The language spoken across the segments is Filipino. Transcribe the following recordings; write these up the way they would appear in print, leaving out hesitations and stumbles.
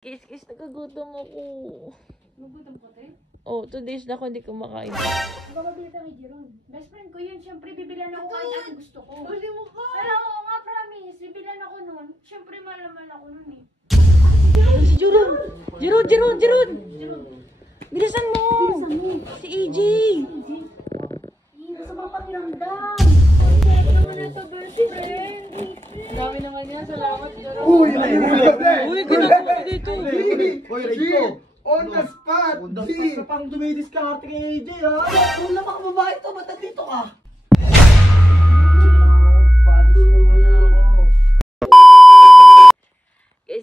Kiss, nakagutom ako. Nagutom ka, te? Oh, 2 days na ako hindi kumakain. Bababili ka kay Jeron. Best friend ko yun. Siyempre, bibilan ako kahit anong gusto ko. Hindi mo ka. Pero oo nga, promise. Bibilan ako nun. Siyempre, malaman ako nun eh. Si Jeron! Jeron! Bilisan mo! Si AJ! Nasa mga pakiramdam. Ang naman na to, best friend. Dami naman yan. Salamat, Jeron. Uy, ginagawa ko dito! Hoy, Rico! On the spot! On the spot ka pang dumidiskarte kay AJ, ha? Kung naman ka babae to, ba't nandito ka? Palis naman ako.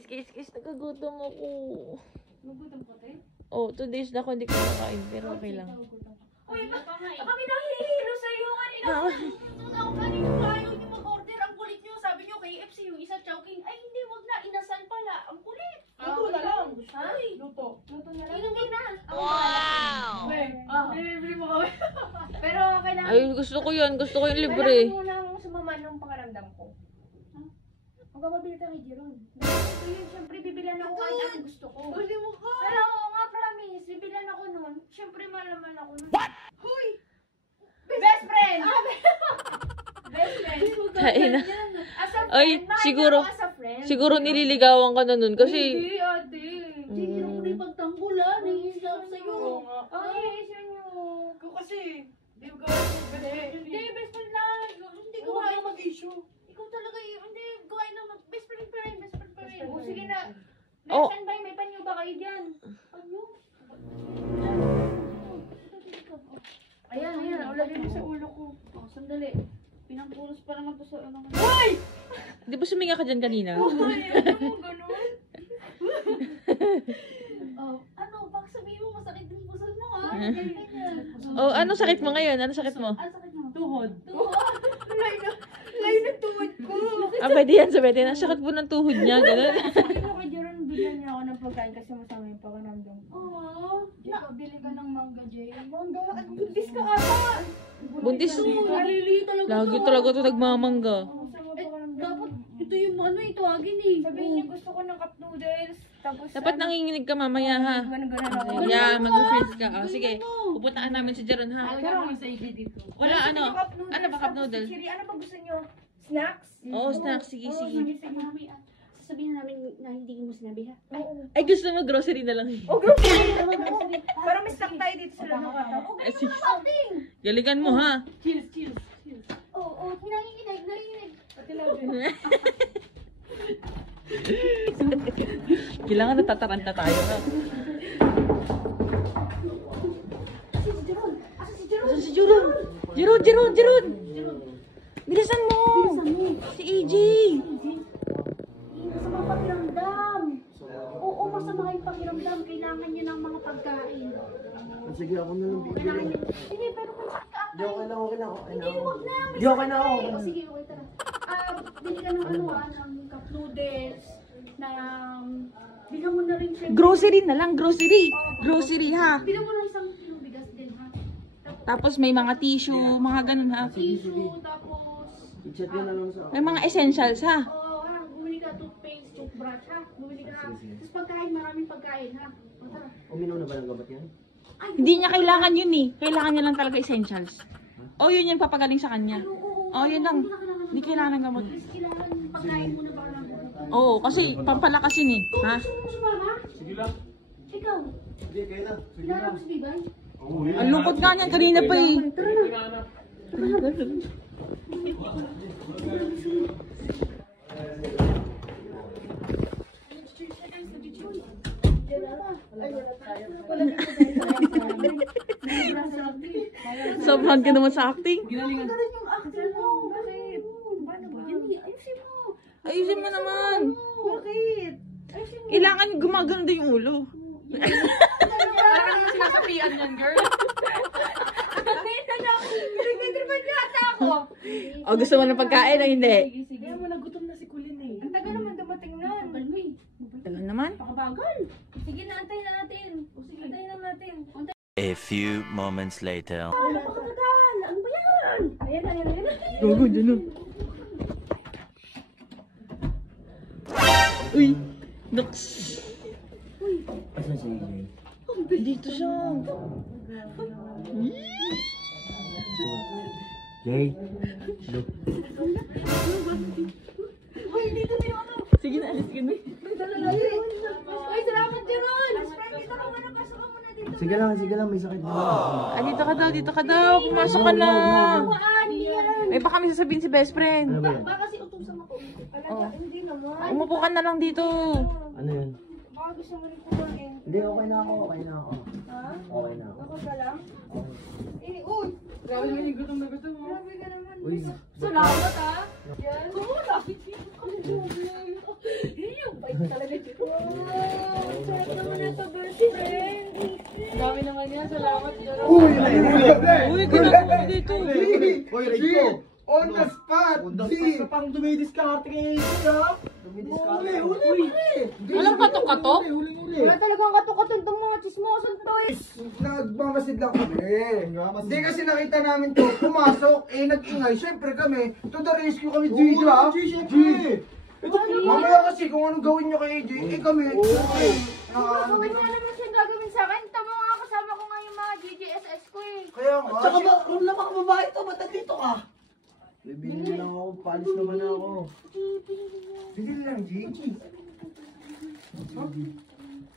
Kiss, nakagutom ako. Nagutom ka, te? Oh, 2 days na ako hindi kumakain, pero okay lang. Uy, kami nahihilo sa'yo. Kanina ako kanina ayaw niyo mag-order. Ang kulit niyo. Sabi niyo KFC yung isa Chowking. Ay, hindi, wag na. Inasal pala. Ang kulit. Luto na lang. Ay, Luto. luto na lang. Inumin na. Wow! Bibili mo kami. Pero kailangan... Ay, gusto ko yung libre. Kailangan mo nang sumama ng pangaramdam ko. Magpapabili ka kay Jeron. So yun, siyempre, bibilan ako kahit anong gusto ko. Hindi mo ka. Pero oo nga, promise. Bibilan ako nun. Siyempre, malaman ako nun. Hoy! Best friend! Best friend. Kain na. As a friend, Ay, mahal siguro- ako as a friend. Siguro nililigawan ka na nun kasi... Hindi, ate. Hindi ako na ipagtanggol ha. Naiisap sa'yo. Oo nga. Ay, isa niyo. Ikaw kasi. Hindi mo gawin yung best Hindi, best friend lang. Hindi ko Huwag kang mag-issue. Ikaw talaga yun. Hindi, gawain na best friend pa rin. Best friend pa rin. O, sige na. Oh. Best friend ba yun? May panyo ba kayo dyan? Panyo? Ayan. Ulagay mo sa ulo ko. O, sandali. Pinangpulos pa naman to sa ano. Hoy! Di ba suminga ka dyan kanina? Ano mo, ganun? Ano, baka sabihin mo masakit yung pusal mo, ha? Ganyan. Oh, ano sakit mo ngayon? Ano sakit mo? Ano sakit mo? Tuhod. Layo ng tuhod ko. Ah, pwede yan, sabi. Nasakit po ng tuhod niya, gano'n. Sabi ko kay Jeron, bigyan niya ako ng pagkain kasi masama yung pakiramdam ko. Oo. Bili ka ng mangga, Jay. Mangga? At buntis ka ata. Buntis. Nalili talaga. Lagi talaga ito nagmamangga. Dapat ito yung ano, itawagin eh. Sabihin niya gusto ko ng cup noodles. Tapos Dapat nanginginig ka mamaya, ha? Ganun ako. Yeah, mag-freeze ka. Oh, sige, pupuntaan namin si Jeron, ha? Pero ang sa AJ dito. Wala, ano? Ano ba cup noodles? Ano ba gusto niyo? Snacks? Oo, snacks. Sige. Mami, sasabihin na namin na hindi mo sinabi ha? Oo. Ay, gusto mo grocery na lang. Oh, grocery! Parang may snack tayo dito sa lalo ka. Ay, sige. Outing! Galingan mo, ha? Cheers. Oo, nanginginig. Kailangan natataranta tayo, ha? Asan si Jeron? Jeron! Bilisan mo! Si AJ! Masama pakiramdam. Oo, masama yung pakiramdam. Kailangan niya ng mga pagkain. Sige, ako na lang Kailangan bibili. niya. Hindi, pero kung sakit ka Hindi, okay lang. Hindi, huwag na. Hindi, okay na ako. O, sige, okay, tara. Bili ka ng ng cup noodles, ng... Bilang mo na rin siya. Grocery na lang, grocery, ha? Bilang mo na isang kilo bigas din, ha? Tapos may mga tissue, mga ganun, ha? Tissue, tapos... I-chat mo na lang sa May mga essentials, ha? Oo, bumili ka toothpaste, toothbrush, ha? Bumili ka na. Tapos pagkain, maraming pagkain, ha? O, tara. Uminom na ba ng gabat yan? Ay, Hindi niya kailangan yun, eh. Kailangan niya lang talaga essentials. O, yun yung papagaling sa kanya. O, yun lang. Hindi kailangan ng gamot. Mas kailangan pagkain muna baka lang. Oo, kasi pampalakas yun, eh. Ha? Gusto mo sumama? Sige lang. Ikaw, Sige, kayo na. Sige kilala lang. mo si Bibay? Oo, yan. Ang lungkot nga niyan, kanina pa, eh. Sobrang ka naman sa acting. Ginalingan. Yung acting mo. Bakit? Paano ba? Hindi, ayusin mo. Ayusin mo naman. Bakit? Ayusin mo. Kailangan gumagano din yung ulo. Parang naman sinasapian yan, girl. Nagtitripan niya ata ako. O, gusto mo ng pagkain o hindi? Kaya mo nagutom na si Kulin eh. Ang tagal naman dumating nun. Tagal mo eh. Tagal naman. Pakabagal. Sige na, antayin na natin. Antayin na natin. A few moments later. Napakatagal. Ano ba yan? Ayan. Gago, dyan o. Uy, Nox. Nasaan si AJ? Dito siya. Jay? Sige na, alis ka na. Ay, salamat, Jeron! Friend, dito ka muna. Pasok ka muna dito. Sige lang, may sakit na. Ah, dito ka daw. Pumasok ka na. Waan, yan. May baka may sasabihin si best Ano friend. ba yan? Baka kasi utusan ako. Alaga, hindi naman. Umupo ka na lang dito. Ano yun? Baka gusto mo rin kumain. Hindi, okay na ako. Ha? Okay na ako. Ako ka lang? Uy! Grabe naman yung gutom na gutom. Grabe ka naman. Uy. Salamat, ha? Yan. Oo, nakikita ko. Yung bait talaga dito. Sarap naman ito, best friend. Dami naman yan. Salamat, Jero. Uy, ginagawa mo dito. Uy, Rico! On the spot! G! pang dumidiskarte kay AJ, ha? Dumidiskarte. Walang katok-katok? Wala talagang katukatan itong mga chismosan to eh. Nagmamasid lang kami. Hindi kasi nakita namin to, pumasok, nag-ingay. Siyempre kami, to the rescue kami dito, ha? G! Mamaya kasi kung anong gawin nyo kay AJ, kami. Gagawin nga naman siyang gagawin sa akin. Tama nga, kasama ko nga yung mga GGSS ko eh. Kaya nga. Tsaka ba, room lang ako babae to, ba't nandito ka? Bibili lang ako, palis naman ako. Hindi lang, G.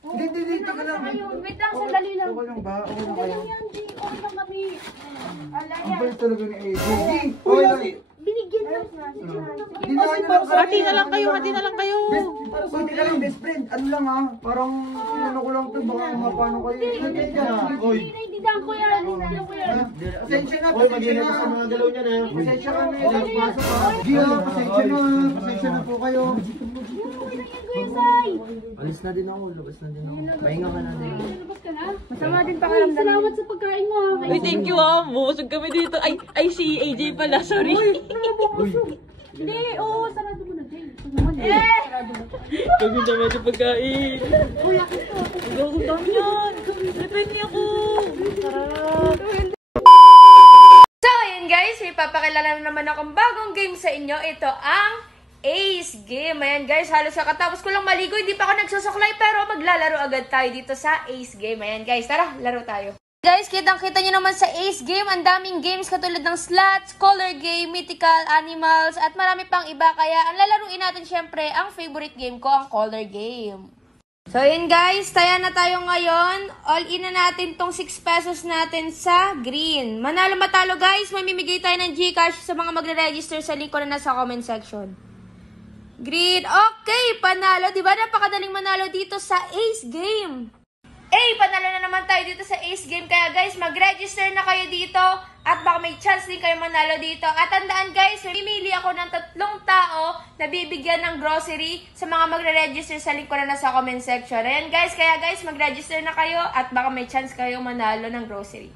Hindi, taka lang. Ayun, wait lang, sandali lang. Okay lang ba? Okay lang Sandali kayo? lang yan, G. Okay lang kami. Ala Ang yan. bait talaga ni AJ. G! Okay lang. Binigyan lang na. Di na kayo lang Hati na lang kayo, hati na lang kayo. Pwede ka lang, best friend. Ano lang ha? Parang ano ko lang to, baka mapano kayo. Hindi ka. Hindi daan ko yan. Hindi ko yan. Pasensya na, Uy, mag-ingat ka sa mga galaw niya na. Pasensya ka na. Pasok ka. Gio, pasensya na. Pasensya na po kayo. Okay lang yan, Kuya Sai. Alis na din ako, labas na din ako. Pahinga ka na din. Labas ka na. Masama din pakiramdam. Salamat sa pagkain mo. Uy, thank you ah. Busog kami dito. Ay si AJ pala, sorry. Hindi, oo, sarado mo na, Jay. Pagod naman sa pagkain. Ang dami yan. Repen niya ko. So, ayun guys, may papakilala na naman akong bagong game sa inyo. Ito ang Ace Game. Ayan guys, halos kakatapos ko lang maligo. Hindi pa ako nagsusuklay pero maglalaro agad tayo dito sa Ace Game. Ayan guys, tara, laro tayo. Guys, kitang-kita nyo naman sa Ace Game, ang daming games katulad ng slots, color game, mythical, animals, at marami pang iba. Kaya ang lalaruin natin syempre, ang favorite game ko, ang color game. So yun guys, taya na tayo ngayon. All in na natin tong 6 pesos natin sa green. Manalo matalo guys, mamimigay tayo ng GCash sa mga magre-register sa link ko na nasa comment section. Green, okay, panalo. Diba napakadaling manalo dito sa Ace Game? Panalo na naman tayo dito sa Ace Game. Kaya guys, mag-register na kayo dito at baka may chance din kayo manalo dito. At tandaan guys, pimili ako ng 3 tao na bibigyan ng grocery sa mga magre-register sa link ko na nasa comment section. Ayan guys, kaya guys, mag-register na kayo at baka may chance kayo manalo ng grocery.